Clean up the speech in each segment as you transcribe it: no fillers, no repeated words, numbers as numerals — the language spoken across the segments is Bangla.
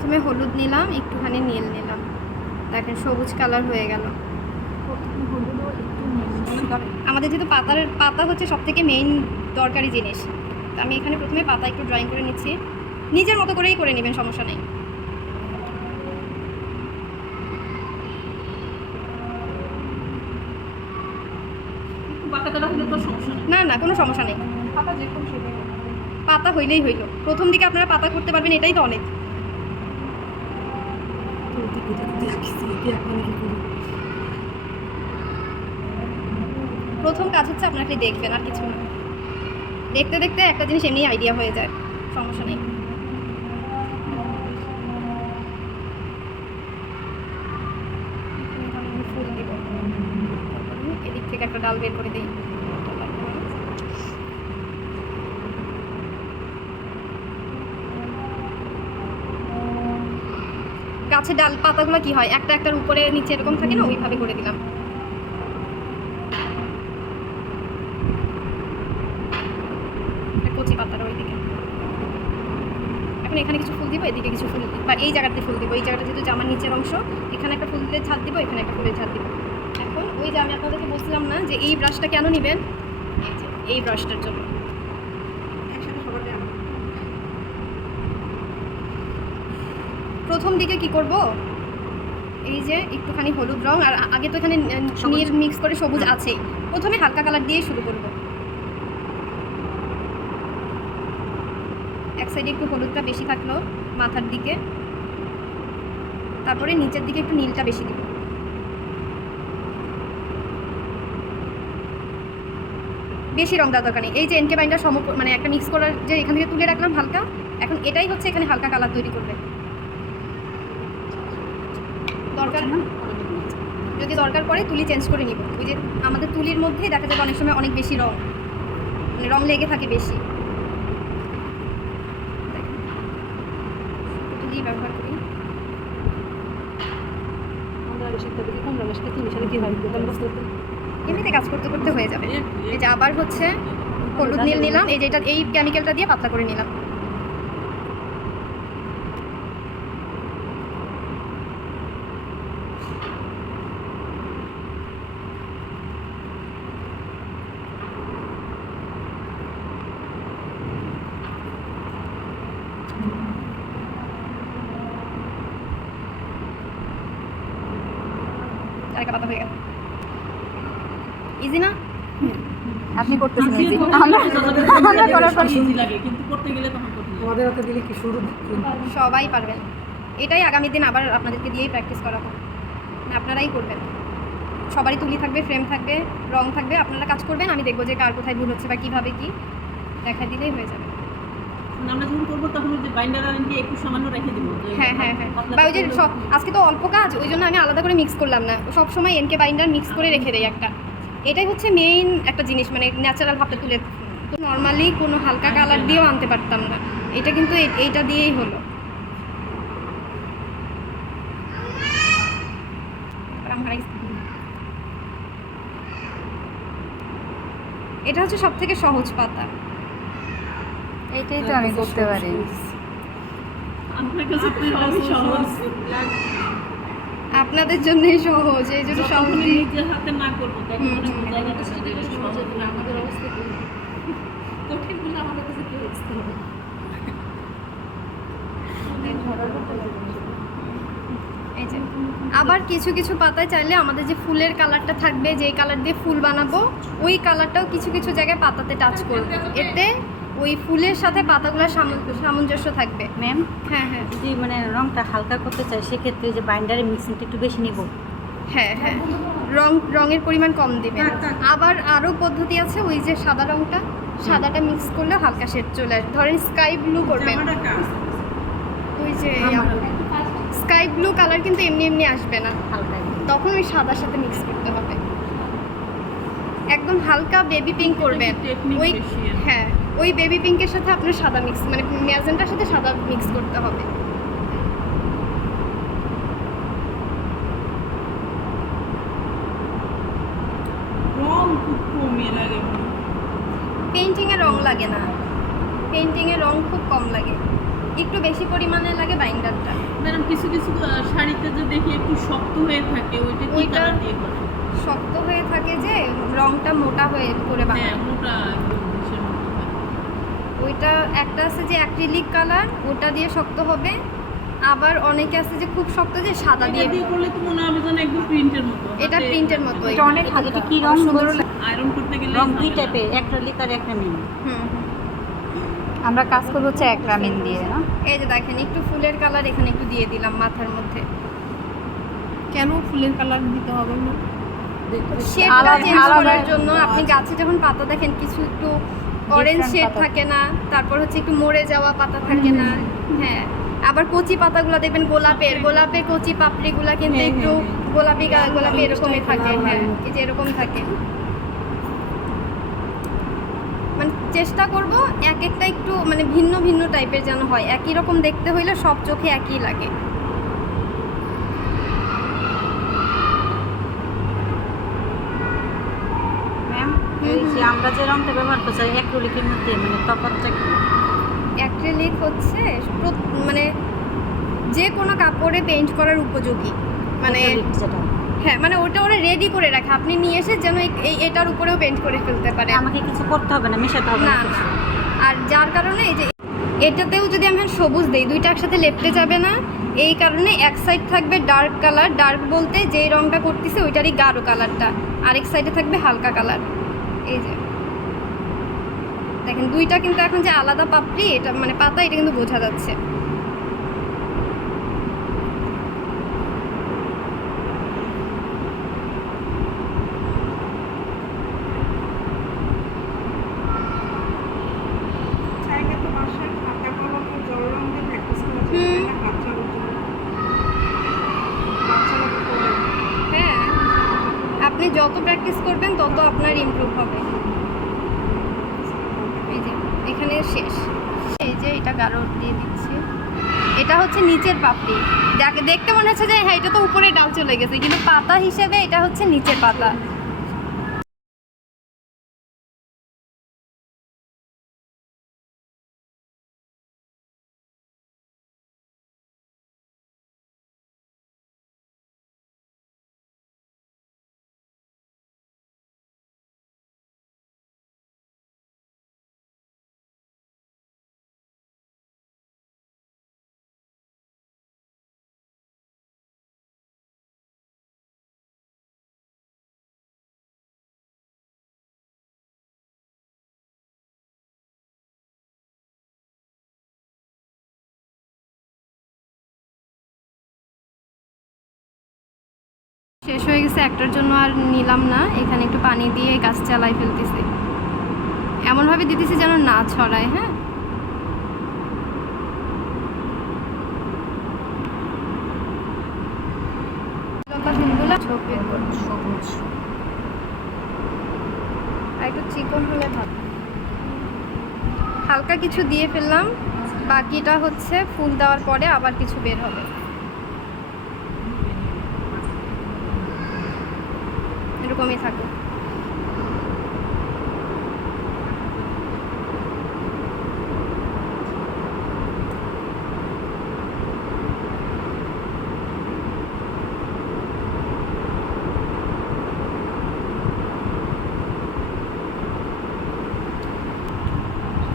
প্রথমে হলুদ নিলাম, একটুখানি নীল নিলাম, দেখেন সবুজ কালার হয়ে গেল। আমাদের যেহেতু পাতা হচ্ছে সব থেকে মেইন দরকারি জিনিস, তো আমি এখানে প্রথমে পাতা একটু ড্রয়িং করে নিচ্ছি। নিজের মতো করেই করে নেবেন, সমস্যা নেই। না না, কোনো সমস্যা নেই, পাতা হইলেই হইল। প্রথম দিকে আপনারা পাতা করতে পারবেন, এটাই তো অনেক। প্রথম কাজ হচ্ছে আপনাকে দেখবেন, আর কিছু না। দেখতে দেখতে একটা জিনিস এমনি আইডিয়া হয়ে যায়, সমস্যা নেই। ফুল দিব, এদিক থেকে একটা ডাল বের করে দিই। গাছের ডাল পাতাগুলো কি হয়, একটা একটার উপরে নিচে এরকম থাকে না, ওইভাবে করে দিলাম। কচি পাতার ওইদিকে। এখন এখানে কিছু ফুল দিব, এদিকে কিছু ফুল দিব, বা এই জায়গাতে ফুল দিব। এই জায়গাটা যেহেতু জামার নিচের অংশ, এখানে একটা ফুলের ছাদ দিব, এখানে একটা ফুলের ছাদ দিব। এখন ওই যে আমি আপনাদেরকে বলছিলাম না যে এই ব্রাশটা কেন নেবেন, এই যে এই ব্রাশটার জন্য। প্রথম দিকে কি করব, এই যে একটুখানি হলুদ রং, আর আগে তো এখানে নীল মিক্স করে সবুজ আছেই, প্রথমে হালকা কালার দিয়ে শুরু করব। এক সাইডে একটু হলুদটা বেশি থাকলো মাথার দিকে, তারপরে নিচের দিকে একটু নীলটা বেশি দিব। বেশি রং দেওয়ার দরকার নেই। এই যে এনকে বাইন্ডার মানে একটা মিক্স করার যে এখান থেকে তুলে রাখলাম হালকা, এখন এটাই হচ্ছে এখানে হালকা কালার তৈরি করবে। দরকার যদি দরকার পড়ে তুলি চেঞ্জ করে নিব। ওই যে আমাদের তুলির মধ্যে দেখা যাবে অনেক সময় অনেক বেশি রং, মানে রং লেগে থাকে বেশি, তুলি ব্যবহার করি। এমনিতে কাজ করতে করতে হয়ে যাবে। এই যে আবার হচ্ছে হলুদ নীল নিলাম, এই যে এটা এই কেমিক্যালটা দিয়ে পাতলা করে নিলাম। আরেকটা পাতা হয়ে গেল। ইজি না? আপনি করতেছেন ইজি, আমরা করার পর ইজি লাগে, কিন্তু করতে গেলে তখন আমাদের হাতে দিলে কি শুরু সবাই পারবেন। এটাই আগামী দিন আবার আপনাদেরকে দিয়েই প্র্যাকটিস করাবো, আপনারাই করবেন। সবারই তুলি থাকবে, ফ্রেম থাকবে, রং থাকবে, আপনারা কাজ করবেন, আমি দেখবো যে কার কোথায় ভুল হচ্ছে বা কীভাবে কি দেখা দিলেই হয়ে যাবে। আমরা যখন করবো তখন ওই যে বাইন্ডার আনকে একটু সামান্য রেখে দেবো। হ্যাঁ হ্যাঁ হ্যাঁ, বা ওই যে সব আজকে তো অল্প কাজ, ওই জন্য আমি আলাদা করে মিক্স করলাম না, সব সময় এনকে বাইন্ডার মিক্স করে রেখে দেয় একটা। এটাই হচ্ছে মেইন একটা জিনিস, মানে ন্যাচারাল ভাবটা তুলে। তো নর্মালি কোনো হালকা কালার দিয়েও আনতে পারতাম না, এটা কিন্তু এইটা দিয়েই হলো। এটা হচ্ছে সব থেকে সহজ পাতা, এটাই তো আমি করতে পারি। আপনাদের জন্যই সহজ, এই জন্য সহজেই নিজের হাতে না করবো আমাদের অবস্থা কঠিন বলে আমাদের কাছে কি হচ্ছে। এই যে আবার কিছু কিছু পাতায় চাইলে আমাদের যে ফুলের কালারটা থাকবে, যে কালার দিয়ে ফুল বানাবো, ওই কালারটাও কিছু কিছু জায়গায় পাতাতে টাচ করবে, এতে ওই ফুলের সাথে পাতাগুলোর সামঞ্জস্য থাকবে। ম্যাম, হ্যাঁ হ্যাঁ, যদি মানে রংটা হালকা করতে চাই সেক্ষেত্রে যে বাইন্ডারে মিক্সিংটা একটু বেশি নেব। হ্যাঁ হ্যাঁ, রঙের পরিমাণ কম দেবেন। আবার আরও পদ্ধতি আছে, ওই যে সাদা রংটা, সাদাটা মিক্স করলে হালকা শেড চলে আসবে। ধরেন স্কাই ব্লু করবেন, ওই যে স্কাই ব্লু কালার কিন্তু এমনি এমনি আসবে না, হালকা তখন ওই সাদার সাথে মিক্স করতে হবে। একদম হালকা বেবি পিঙ্ক করবেন, ওই হ্যাঁ ওই বেবি পিঙ্কের সাথে আপনার সাদা মিক্স, মানে ম্যাজেন্টার সাথে সাদা মিক্স করতে হবে। পেইন্টিংয়ে রং লাগে না, পেইন্টিংয়ে রং খুব কম লাগে। একটু বেশি পরিমাণে লাগে বাইন্ডারটা। ম্যাডাম কিছু কিছু শাড়িতে যে দেখি একটু শক্ত হয়ে থাকে, ওইটা কি ওইটা কালার দিয়ে করে? শক্ত হয়ে থাকে যে রংটা মোটা হয়ে করে হ্যাঁ, বানায়। মোটা একদম ইসের মতো থাকে। ওইটা একটা আছে যে অ্যাক্রিলিক কালার, ওটা দিয়ে শক্ত হবে। আবার অনেকে আছে যে খুব শক্ত যে সাদা এটা দিয়ে। দিয়ে করলে তো মনে হবে যেন একদম প্রিন্টের মতো। এটা প্রিন্টের মতো। এটা অনেক হালকা। কি রং বলছে? আয়রন করতে গেলে রং দুই টাইপের, অ্যাক্রিলিক আর অ্যাক্রিলিক। হুম। আমরা কাজ করবো হচ্ছে অ্যাক্রামিন দিয়ে না। এই যে দেখেন একটু ফুলের কালার এখানে একটু দিয়ে দিলাম মাথার মধ্যে। কেন ফুলের কালার দিতে হবে না? শেডটা আলাদা- চেঞ্জ আলাদা- করার জন্য। আপনি গাছে যখন পাতা দেখেন কিছু একটু অরেঞ্জ Different শেড পাতা। থাকে না, তারপর হচ্ছে একটু মরে যাওয়া পাতা থাকে না। হ্যাঁ, আবার কচি পাতাগুলো দেখবেন গোলাপের কচি পাপড়িগুলা কিন্তু হ্যাঁ, একটু হ্যাঁ, গোলাপি গোলাপি এরকমই থাকে। হ্যাঁ, এই যে এরকম থাকে। মানে চেষ্টা করব এক একটা একটু মানে ভিন্ন ভিন্ন টাইপের যেন হয়, একই রকম দেখতে হইলে সব চোখে একই লাগে। ম্যাম, এই যে আমরা যে রংটা ব্যবহার করছি অ্যাক্রিলিকের মধ্যে, মানে তফাৎটা কি? অ্যাক্রিলিক হচ্ছে মানে যে কোনো কাপড়ে পেইন্ট করার উপযোগী। মানে অ্যাক্রিলিক যেটা হ্যাঁ, মানে ওটা ওরা রেডি করে রাখে, আপনি নিয়ে এসে যেন এটার উপরেও পেইন্ট করে ফেলতে পারে। আমাকে কিছু করতে হবে না, মেশাতে হবে না না না। কিছু। আর যার কারণে এই যে এটাতেও যদি আমি সবুজ দেই, দুইটা একসাথে লেপটে যাবে না। এই কারণে এক সাইড থাকবে ডার্ক কালার, ডার্ক বলতে যেই রংটা করতেছে ওইটারই গাঢ় কালারটা, আরেক সাইডে থাকবে হালকা কালার। এই যে দেখেন দুইটা কিন্তু এখন যে আলাদা পাপড়ি, এটা মানে পাতা, এটা কিন্তু বোঝা যাচ্ছে। হ্যাঁ, আপনি যত প্র্যাকটিস করবেন তত আপনার ইমপ্রুভ হবে। এই যে এখানে শেষ। এই যে এটা গাঢ় দিয়ে দিচ্ছি। এটা হচ্ছে নিচের পাপড়ি। দেখতে মনে হচ্ছে যে হ্যাঁ এটা তো উপরে ডাল চলে গেছে, কিন্তু পাতা হিসেবে এটা হচ্ছে নিচের পাতা। শেষ হয়ে গেছে, একটার জন্য আর নিলাম না। এখানে একটু পানি দিয়ে গাছ চালাই ফেলতেছি, এমনভাবে দিতেছি যেন না ছড়ায়। হ্যাঁ, লতা ফুলগুলো সবুজ আর একটু চিকন হলে ভালো। হালকা কিছু দিয়ে ফেললাম, বাকিটা হচ্ছে ফুল দেওয়ার পরে আবার কিছু বের হবে। এরকমই থাকুক।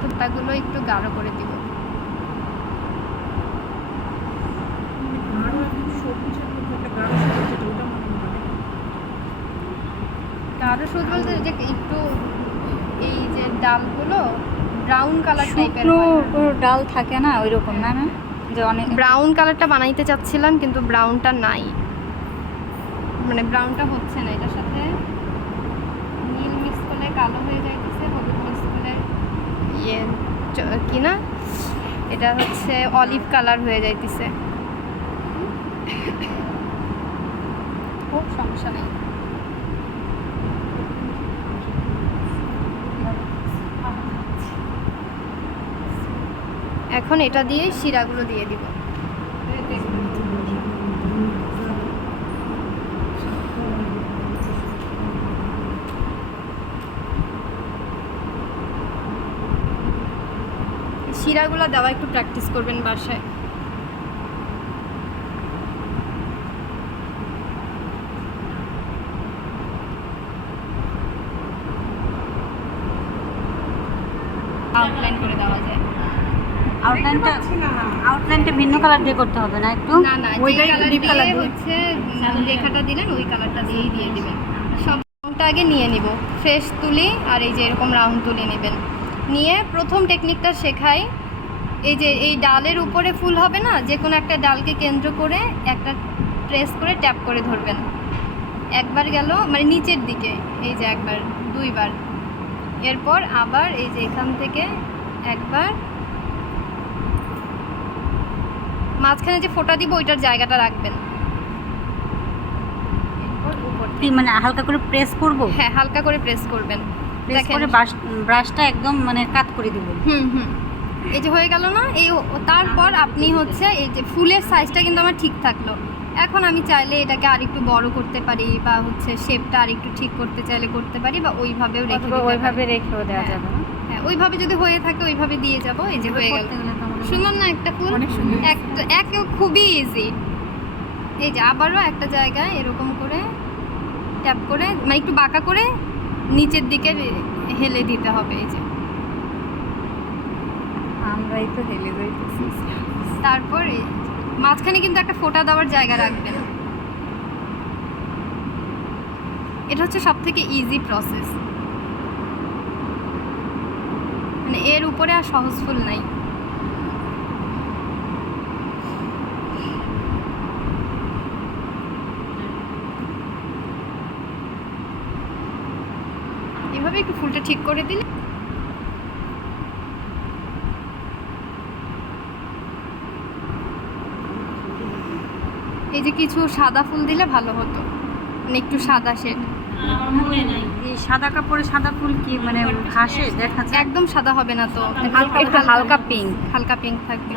সুতাগুলো একটু গাঢ় করে দিব। গাঢ় সবুজ বলতে যে একটু এই যে ডালগুলো ব্রাউন কালার টাইপের শুকনো ডাল থাকে না ওই রকম না ম্যাম, যে অনেক ব্রাউন কালারটা বানাইতে চাচ্ছিলাম কিন্তু ব্রাউনটা নাই, মানে ব্রাউনটা হচ্ছে না। এটার সাথে নীল মিক্স করলে কালো হয়ে যাইতেছে, হলুদ মিক্স করলে কি না, এটা হচ্ছে অলিভ কালার হয়ে যাইতেছে। খুব সমস্যা নেই। এখন এটা দিয়ে শিরাগুলো দিয়ে দিব। শিরাগুলো দেওয়া একটু প্র্যাকটিস করবেন বাসায়। আউটলাইন করে দেওয়া যায়। আউটলাইনটা ভিন্ন কালার দিয়ে করতে হবে না একটু? না না, যে ওইটাই কালার deep colour দিয়ে দিয়ে। হচ্ছে রেখাটা দিলেন ওই কালারটা দিয়েই দিয়ে দিবেন। সবটা আগে নিয়ে নিব, ফ্রেশ তুলি আর এই যে এরকম রাউন্ড তুলি নেবেন। নিয়ে প্রথম টেকনিকটা শেখাই, এই যে এই ডালের উপরে ফুল হবে না, যে কোনো একটা ডালকে কেন্দ্র করে একটা প্রেস করে ট্যাপ করে ধরবেন। একবার গেল মানে নিচের দিকে, এই যে একবার, দুইবার, এরপর আবার এই যে এখান থেকে একবার মাঝখানে যে ফোঁটা দিব ওইটার জায়গাটা রাখবেন। এরপর উপর কি মানে হালকা করে প্রেস করব? হ্যাঁ, হালকা করে প্রেস করবেন। প্রেস দেখেন, করে ব্রাশটা একদম মানে কাট করে দিব। হুম, এই যে হয়ে গেল না, এই তারপর আপনি হচ্ছে এই যে ফুলের সাইজটা কিন্তু আমার ঠিক থাকলো। এখন আমি চাইলে এটাকে আরেকটু বড় করতে পারি, বা হচ্ছে শেপটা আরেকটু ঠিক করতে চাইলে করতে পারি, বা ওইভাবেও রেখে অথবা দিতে ওইভাবে পারি। রেখেও দেওয়া হ্যাঁ। যাবে না? হ্যাঁ, ওইভাবে যদি হয়ে থাকে ওইভাবে দিয়ে যাব। এই যে হয়ে গেল, করতে গেলে তো আমাদের শুনলাম না একটা ফুল, অনেক সুন্দর। একটা খুবই ইজি। এই যে আবারও একটা জায়গায় এরকম করে ট্যাপ করে মানে একটু বাঁকা করে নিচের দিকে হেলে দিতে হবে। এই যে আমরাই তো হেলে যাইতেছি। তারপর এই মাঝখানে কিন্তু একটা ফোঁটা দেওয়ার জায়গা রাখবেন। এটা হচ্ছে সবথেকে ইজি প্রসেস, মানে এর উপরে আর সহজ ফুল নাই। এভাবে একটু ফুলটা ঠিক করে দিলে এই যে কিছু সাদা ফুল দিলে ভালো হতো, মানে একটু সাদা শেড। এই সাদা কাপড়ে সাদা ফুল কি মানে ভাসে দেখা যায়? একদম সাদা হবে না তো, একটু হালকা পিঙ্ক। হালকা পিঙ্ক থাকবে।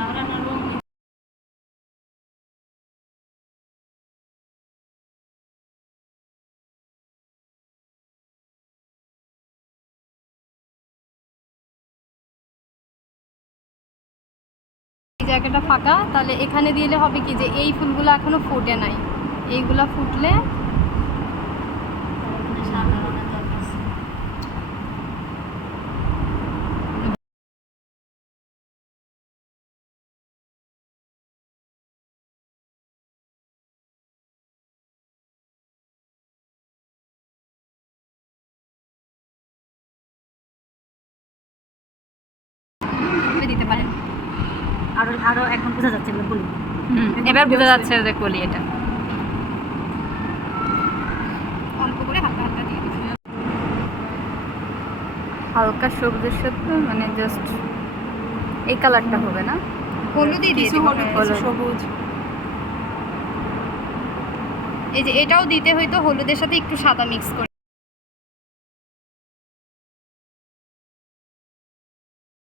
এই জায়গাটা ফাঁকা, তাহলে এখানে দিলে হবে কি যে এই ফুলগুলো এখনো ফোটে নাই, এইগুলা ফুটলে দিতে পারেন। আরো আরো এখন বোঝা যাচ্ছে এগুলো ফুল। এবার বোঝা যাচ্ছে যে কলি এটা। অল্প করে হালকা হালকা দিয়ে দিবেন। হালকা সবুজের সাথে মানে জাস্ট এই কালারটা হবে না? হলুদই দিয়ে কিছু দিবেন। হলুদ, কিছু হলুদ। সবুজ। এই যে এটাও দিতে হয়তো হলুদের সাথে একটু সাদা মিক্স করে।